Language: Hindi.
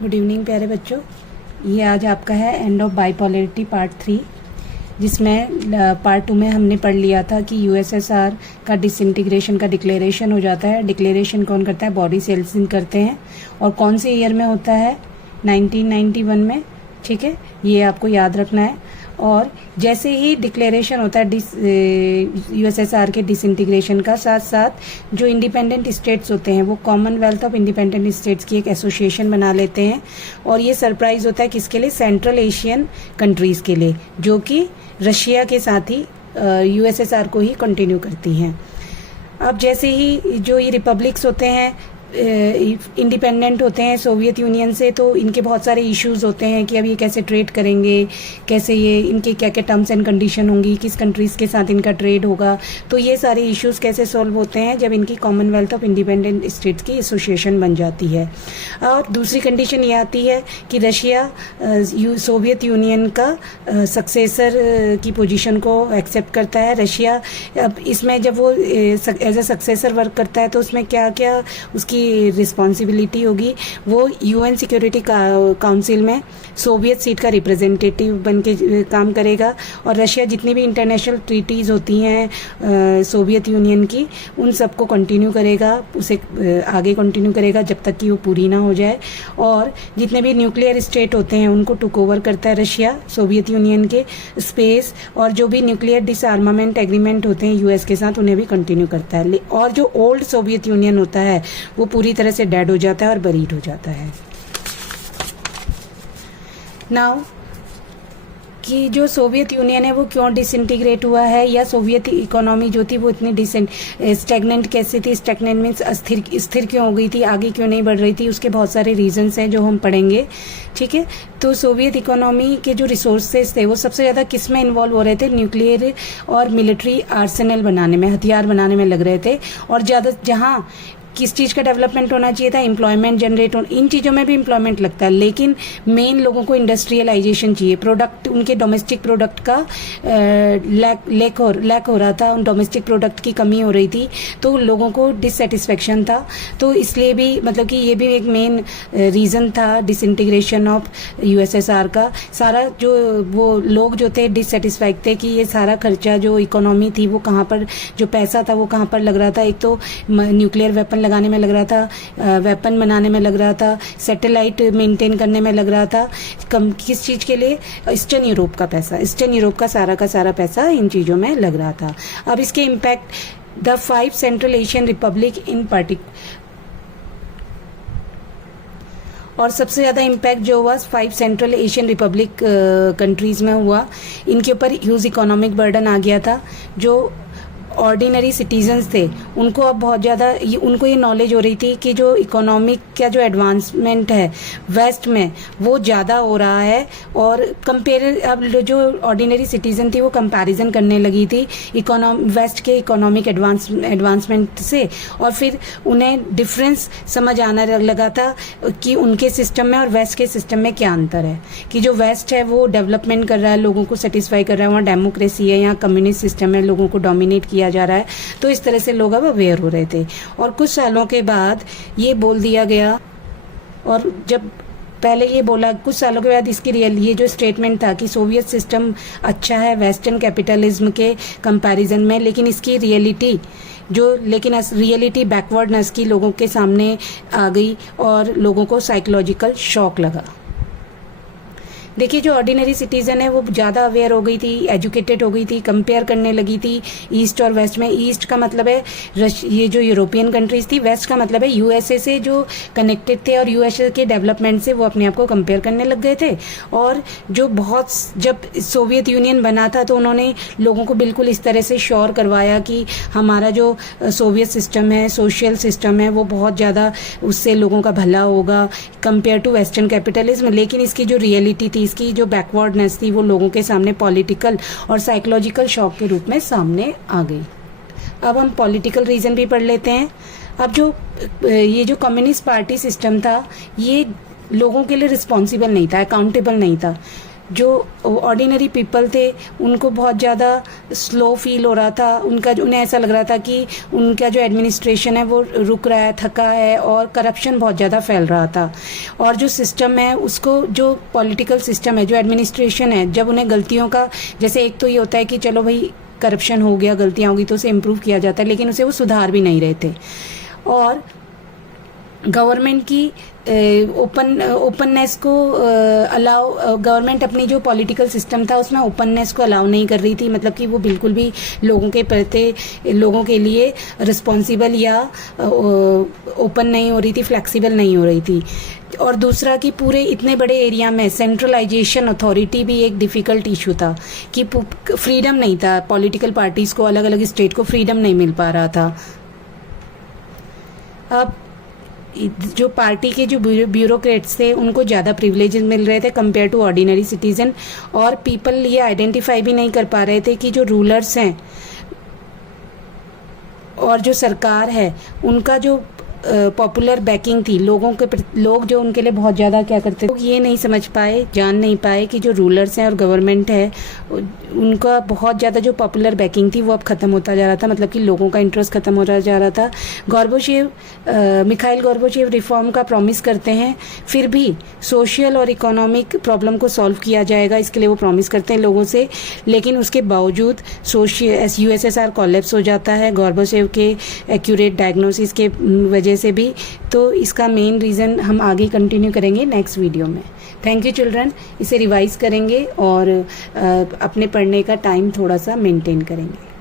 गुड इवनिंग प्यारे बच्चों। ये आज आपका है एंड ऑफ बाइपोलरिटी पार्ट 3, जिसमें पार्ट 2 में हमने पढ़ लिया था कि यूएसएसआर का डिसइंटीग्रेशन का डिक्लेरेशन हो जाता है। डिक्लेरेशन कौन करता है? बॉरिस येल्त्सिन करते हैं। और कौन से ईयर में होता है? 1991 में। ठीक है, ये आपको याद रखना है। और जैसे ही डिक्लेरेशन होता है यूएसएसआर के डिसइंटीग्रेशन का, साथ साथ जो इंडिपेंडेंट स्टेट्स होते हैं वो कॉमनवेल्थ ऑफ इंडिपेंडेंट स्टेट्स की एक एसोसिएशन बना लेते हैं। और ये सरप्राइज होता है किसके लिए? सेंट्रल एशियन कंट्रीज़ के लिए, जो कि रशिया के साथ ही यूएसएसआर को ही कंटिन्यू करती हैं। अब जैसे ही जो ये रिपब्लिक्स होते हैं इंडिपेंडेंट होते हैं सोवियत यूनियन से, तो इनके बहुत सारे इश्यूज होते हैं कि अब ये कैसे ट्रेड करेंगे, कैसे ये इनके क्या क्या टर्म्स एंड कंडीशन होंगी, किस कंट्रीज़ के साथ इनका ट्रेड होगा। तो ये सारे इश्यूज कैसे सॉल्व होते हैं? जब इनकी कॉमनवेल्थ ऑफ इंडिपेंडेंट स्टेट्स की एसोसिएशन बन जाती है। और दूसरी कंडीशन ये आती है कि रशिया सोवियत यूनियन का सक्सेसर की पोजीशन को एक्सेप्ट करता है। रशिया अब इसमें जब वो एज ए सक्सेसर वर्क करता है तो उसमें क्या क्या उसकी रिस्पॉन्सिबिलिटी होगी? वो यूएन सिक्योरिटी काउंसिल में सोवियत सीट का रिप्रेजेंटेटिव बन के काम करेगा। और रशिया जितनी भी इंटरनेशनल ट्रीटीज़ होती हैं सोवियत यूनियन की, उन सबको कंटिन्यू करेगा, उसे आगे कंटिन्यू करेगा जब तक कि वो पूरी ना हो जाए। और जितने भी न्यूक्लियर स्टेट होते हैं उनको टुक ओवर करता है रशिया सोवियत यूनियन के स्पेस। और जो भी न्यूक्लियर डिसआर्मामेंट एग्रीमेंट होते हैं यूएस के साथ, उन्हें भी कंटिन्यू करता है। और जो ओल्ड सोवियत यूनियन होता है वो पूरी तरह से डेड हो जाता है और बरीड हो जाता है। नाउ कि जो सोवियत यूनियन है वो क्यों डिसइंटीग्रेट हुआ है, या सोवियत इकोनॉमी जो थी वो इतनी स्टैग्नेंट कैसे थी? स्टैग्नेंट मीन्स स्थिर क्यों हो गई थी, आगे क्यों नहीं बढ़ रही थी? उसके बहुत सारे रीजंस हैं जो हम पढ़ेंगे। ठीक है, तो सोवियत इकोनॉमी के जो रिसोर्सेज थे वो सबसे ज़्यादा किस में इन्वॉल्व हो रहे थे? न्यूक्लियर और मिलिट्री आर्सेनल बनाने में, हथियार बनाने में लग रहे थे। और ज़्यादा जहाँ किस चीज़ का डेवलपमेंट होना चाहिए था? एम्प्लॉयमेंट जनरेट हो, इन चीज़ों में भी एम्प्लॉयमेंट लगता है, लेकिन मेन लोगों को इंडस्ट्रियलाइजेशन चाहिए। प्रोडक्ट, उनके डोमेस्टिक प्रोडक्ट का लैक हो रहा था, उन डोमेस्टिक प्रोडक्ट की कमी हो रही थी, तो लोगों को डिससेटिस्फेक्शन था। तो इसलिए भी मतलब कि ये भी एक मेन रीज़न था डिसइंटीग्रेशन ऑफ यूएसएसआर का। सारा जो वो लोग जो थे डिससेटिस्फाइड थे कि ये सारा खर्चा जो इकोनॉमी थी वो कहाँ पर, जो पैसा था वो कहाँ पर लग रहा था? एक तो न्यूक्लियर वेपन लगाने में लग रहा था, वेपन बनाने में लग रहा था, सैटेलाइट मेंटेन करने में लग रहा था। किस चीज़ के लिए? ईस्टर्न यूरोप का पैसा, ईस्टर्न यूरोप का सारा पैसा इन चीज़ों में लग रहा था। अब इसके impact the 5 Central Asian republic इन और सबसे ज़्यादा इम्पैक्ट जो हुआ 5 सेंट्रल एशियन रिपब्लिक कंट्रीज़ में हुआ। इनके ऊपर ह्यूज इकोनॉमिक बर्डन आ गया था। जो ऑर्डिनरी सिटीजन्स थे उनको अब बहुत ज़्यादा उनको ये नॉलेज हो रही थी कि जो इकोनॉमिक का जो एडवांसमेंट है वेस्ट में वो ज़्यादा हो रहा है। और अब जो ऑर्डिनरी सिटीजन थी वो कंपैरिजन करने लगी थी वेस्ट के इकोनॉमिक एडवांसमेंट से। और फिर उन्हें डिफरेंस समझ आने लगा था कि उनके सिस्टम में और वेस्ट के सिस्टम में क्या अंतर है। कि जो वेस्ट है वो डेवलपमेंट कर रहा है, लोगों को सेटिस्फाई कर रहा है, वहाँ डेमोक्रेसी है, यहाँ कम्युनिस्ट सिस्टम है, लोगों को डोमिनेट किया जा रहा है। तो इस तरह से लोग अब अवेयर हो रहे थे। और कुछ सालों के बाद ये बोल दिया गया, और जब पहले ये बोला, कुछ सालों के बाद इसकी ये जो स्टेटमेंट था कि सोवियत सिस्टम अच्छा है वेस्टर्न कैपिटलिज्म के कंपैरिजन में, लेकिन इसकी रियलिटी बैकवर्डनेस की लोगों के सामने आ गई और लोगों को साइकोलॉजिकल शॉक लगा। देखिए, जो ऑर्डिनरी सिटीज़न है वो ज़्यादा अवेयर हो गई थी, एजुकेटेड हो गई थी, कंपेयर करने लगी थी ईस्ट और वेस्ट में। ईस्ट का मतलब है ये जो यूरोपियन कंट्रीज़ थी, वेस्ट का मतलब है यूएसए से जो कनेक्टेड थे, और यूएसए के डेवलपमेंट से वो अपने आप को कंपेयर करने लग गए थे। और जब सोवियत यूनियन बना था तो उन्होंने लोगों को बिल्कुल इस तरह से श्योर करवाया कि हमारा जो सोवियत सिस्टम है, सोशल सिस्टम है, वो बहुत ज़्यादा उससे लोगों का भला होगा कंपेयर टू वेस्टर्न कैपिटलिज्म। लेकिन इसकी जो रियलिटी थी, इसकी जो बैकवर्डनेस थी, वो लोगों के सामने पॉलिटिकल और साइकोलॉजिकल शॉक के रूप में सामने आ गई। अब हम पॉलिटिकल रीज़न भी पढ़ लेते हैं। अब ये जो कम्युनिस्ट पार्टी सिस्टम था, ये लोगों के लिए रिस्पॉन्सिबल नहीं था, अकाउंटेबल नहीं था। जो ऑर्डिनरी पीपल थे उनको बहुत ज़्यादा स्लो फील हो रहा था, उन्हें ऐसा लग रहा था कि उनका जो एडमिनिस्ट्रेशन है वो रुक रहा है, थका है, और करप्शन बहुत ज़्यादा फैल रहा था। और जो सिस्टम है उसको, जो पॉलिटिकल सिस्टम है, जो एडमिनिस्ट्रेशन है, जब उन्हें गलतियों का, जैसे एक तो ये होता है कि चलो भाई करप्शन हो गया, गलतियाँ होगी तो उसे इम्प्रूव किया जाता है, लेकिन उसे वो सुधार भी नहीं रहे थे। और गवर्नमेंट की ओपननेस को अलाउ, गवर्नमेंट अपनी जो पॉलिटिकल सिस्टम था उसमें ओपननेस को अलाउ नहीं कर रही थी, मतलब कि वो बिल्कुल भी लोगों के प्रति, लोगों के लिए रिस्पॉन्सिबल या ओपन नहीं हो रही थी, फ्लेक्सिबल नहीं हो रही थी। और दूसरा कि पूरे इतने बड़े एरिया में सेंट्रलाइजेशन अथॉरिटी भी एक डिफ़िकल्ट इशू था कि फ्रीडम नहीं था, पॉलिटिकल पार्टीज़ को, अलग अलग स्टेट को फ्रीडम नहीं मिल पा रहा था। अब जो पार्टी के जो ब्यूरोक्रेट्स थे उनको ज़्यादा प्रिविलेजेस मिल रहे थे कंपेयर टू ऑर्डिनरी सिटीजन, और पीपल ये आइडेंटिफाई भी नहीं कर पा रहे थे कि जो रूलर्स हैं और जो सरकार है उनका जो पॉपुलर बैकिंग थी, लोग जो उनके लिए बहुत ज़्यादा क्या करते थे, लोग ये नहीं समझ पाए, जान नहीं पाए कि जो रूलर्स हैं और गवर्नमेंट है उनका बहुत ज़्यादा जो पॉपुलर बैकिंग थी वो अब ख़त्म होता जा रहा था, मतलब कि लोगों का इंटरेस्ट ख़त्म होता जा रहा था। मिखाइल गोर्बाचेव रिफॉर्म का प्रॉमिस करते हैं, फिर भी सोशल और इकोनॉमिक प्रॉब्लम को सॉल्व किया जाएगा, इसके लिए वो प्रॉमिस करते हैं लोगों से, लेकिन उसके बावजूद USSR कोलैप्स हो जाता है गोर्बाचेव के एक्यूरेट डायग्नोसिस के वजह से भी। तो इसका मेन रीज़न हम आगे कंटिन्यू करेंगे नेक्स्ट वीडियो में। Thank you children. इसे रिवाइज करेंगे और अपने पढ़ने का टाइम थोड़ा सा मेंटेन करेंगे।